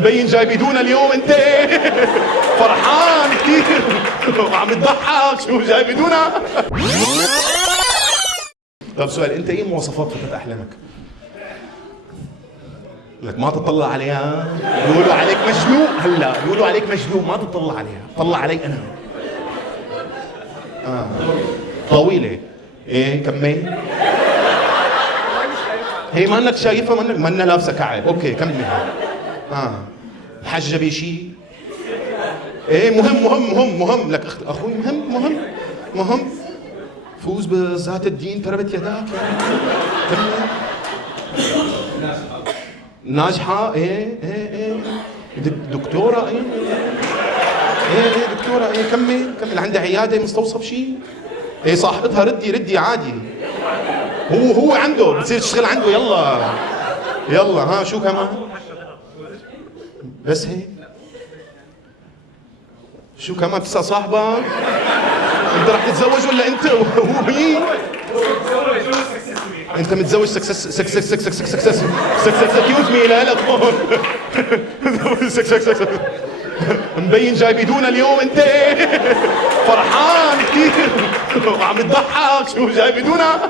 مبين جاي بدون اليوم انت. فرحان كثير وعم تضحك، شو جاي بدونها؟ طب سؤال، انت ايه مواصفات فتاة احلامك؟ لك ما تطلع عليها، بيقولوا عليك مجنون. هلا بيقولوا عليك مجنون، ما تطلع عليها، طلع علي انا. طويلة. ايه كمل. هي ما انك شايفها، ما انها لابسه كعب. اوكي كمل. محجبه شيء. ايه مهم لك اخوي، مهم. فوز بذات الدين تربت يداك. كمل. ناجحة. ايه دكتورة. ايه دكتورة. ايه كمل. عندها عيادة، مستوصف شيء. ايه صاحبتها ردي عادي. هو عنده، بتصير تشتغل عنده. يلا ها شو كمان؟ بس هيك؟ شو كمان بتسأل صاحبك؟ انت رح تتزوج ولا انت وهو مين؟ انت متزوج سكسس كيوز مي. لا هون. مبين جاي بدون اليوم انت. فرحان كثير وعم تضحك، شو جاي بدونها؟